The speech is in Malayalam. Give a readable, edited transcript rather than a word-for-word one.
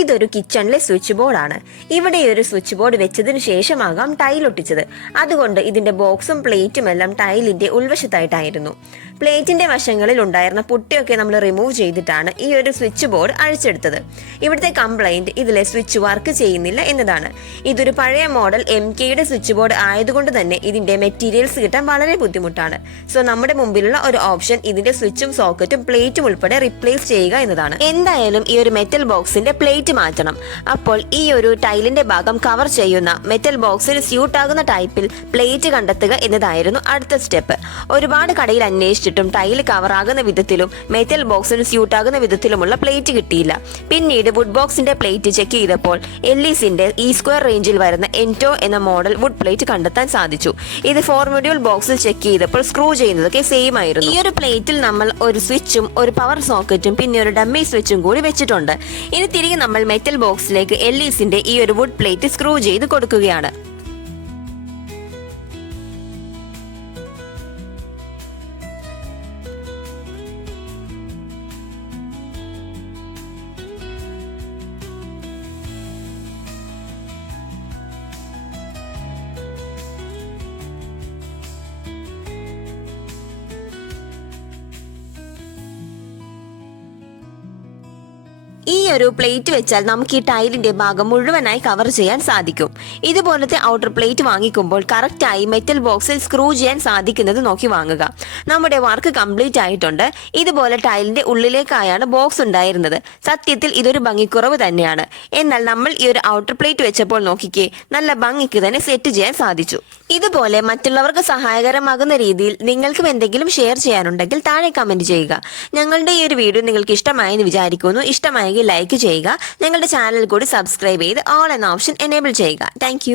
ഇതൊരു കിച്ചണിലെ സ്വിച്ച് ബോർഡാണ്. ഇവിടെ ഒരു സ്വിച്ച് ബോർഡ് വെച്ചതിന് ശേഷമാകാം ടൈൽ ഒട്ടിച്ചത്. അതുകൊണ്ട് ഇതിന്റെ ബോക്സും പ്ലേറ്റും എല്ലാം ടൈലിന്റെ ഉൾവശത്തായിട്ടായിരുന്നു. പ്ലേറ്റിന്റെ വശങ്ങളിൽ ഉണ്ടായിരുന്ന പുട്ടിയൊക്കെ നമ്മൾ റിമൂവ് ചെയ്തിട്ടാണ് ഈ ഒരു സ്വിച്ച് ബോർഡ് അഴിച്ചെടുത്തത്. ഇവിടുത്തെ കംപ്ലൈന്റ് ഇതിലെ സ്വിച്ച് വർക്ക് ചെയ്യുന്നില്ല എന്നതാണ്. ഇതൊരു പഴയ മോഡൽ MKയുടെ സ്വിച്ച് ബോർഡ് ആയതുകൊണ്ട് തന്നെ ഇതിന്റെ മെറ്റീരിയൽസ് കിട്ടാൻ വളരെ ബുദ്ധിമുട്ടാണ്. സോ നമ്മുടെ മുമ്പിലുള്ള ഒരു ഓപ്ഷൻ ഇതിന്റെ സ്വിച്ചും സോക്കറ്റും പ്ലേറ്റും ഉൾപ്പെടെ റിപ്ലേസ് ചെയ്യുക എന്നതാണ്. എന്തായാലും ഈ ഒരു മെറ്റൽ ബോക്സിന്റെ പ്ലേറ്റ് മാറ്റണം. അപ്പോൾ ഈ ഒരു ടൈലിന്റെ ഭാഗം കവർ ചെയ്യുന്ന മെറ്റൽ ബോക്സിന് സ്യൂട്ട് ആകുന്ന ടൈപ്പിൽ പ്ലേറ്റ് കണ്ടെത്തുക എന്നതായിരുന്നു അടുത്ത സ്റ്റെപ്പ്. ഒരുപാട് കടയിൽ അന്വേഷിച്ചിട്ടും ടൈൽ കവർ ആകുന്ന വിധത്തിലും മെറ്റൽ ബോക്സിന് സ്യൂട്ട് ആകുന്ന വിധത്തിലുമുള്ള പ്ലേറ്റ് കിട്ടിയില്ല. പിന്നീട് വുഡ് ബോക്സിന്റെ പ്ലേറ്റ് ചെക്ക് ചെയ്തപ്പോൾ എല്ലീസിന്റെ സ്ക്വയർ റേഞ്ചിൽ വരുന്ന എൻറ്റോ എന്ന മോഡൽ വുഡ് പ്ലേറ്റ് കണ്ടെത്താൻ സാധിച്ചു. ഇത് 4 മൊഡ്യൂൾ ബോക്സിൽ ചെക്ക് ചെയ്തപ്പോൾ സ്ക്രൂ ചെയ്യുന്നതൊക്കെ സെയിം ആയിരുന്നു. ഈ ഒരു പ്ലേറ്റിൽ നമ്മൾ ഒരു സ്വിച്ചും ഒരു പവർ സോക്കറ്റും പിന്നെ ഒരു ഡമ്മി സ്വിച്ചും കൂടി വെച്ചിട്ടുണ്ട്. ഇനി തിരികെ നമ്മൾ മെറ്റൽ ബോക്സിലേക്ക് എല്ലീസിന്റെ ഈ ഒരു വുഡ് പ്ലേറ്റ് സ്ക്രൂ ചെയ്ത് കൊടുക്കുകയാണ്. ഈ ഒരു പ്ലേറ്റ് വെച്ചാൽ നമുക്ക് ഈ ടൈലിന്റെ ഭാഗം മുഴുവനായി കവർ ചെയ്യാൻ സാധിക്കും. ഇതുപോലത്തെ ഔട്ടർ പ്ലേറ്റ് വാങ്ങിക്കുമ്പോൾ കറക്റ്റായി മെറ്റൽ ബോക്സിൽ സ്ക്രൂ ചെയ്യാൻ സാധിക്കുന്നത് നോക്കി വാങ്ങുക. നമ്മുടെ വർക്ക് കംപ്ലീറ്റ് ആയിട്ടുണ്ട്. ഇതുപോലെ ടൈലിന്റെ ഉള്ളിലേക്കായാണ് ബോക്സ് ഉണ്ടായിരുന്നത്. സത്യത്തിൽ ഇതൊരു ഭംഗിക്കുറവ് തന്നെയാണ്. എന്നാൽ നമ്മൾ ഈ ഒരു ഔട്ടർ പ്ലേറ്റ് വെച്ചപ്പോൾ നോക്കിക്കേ, നല്ല ഭംഗിക്ക് തന്നെ സെറ്റ് ചെയ്യാൻ സാധിച്ചു. ഇതുപോലെ മറ്റുള്ളവർക്ക് സഹായകരമാകുന്ന രീതിയിൽ നിങ്ങൾക്കും എന്തെങ്കിലും ഷെയർ ചെയ്യാനുണ്ടെങ്കിൽ താഴെ കമന്റ് ചെയ്യുക. ഞങ്ങളുടെ ഈ ഒരു വീഡിയോ നിങ്ങൾക്ക് ഇഷ്ടമായെന്ന് വിചാരിക്കുന്നു. ഇഷ്ടമായെങ്കിൽ ലൈക്ക് ചെയ്യുക. ഞങ്ങളുടെ ചാനൽ കൂടി സബ്സ്ക്രൈബ് ചെയ്ത് ഓൾ എന്ന ഓപ്ഷൻ എനേബിൾ ചെയ്യുക. താങ്ക്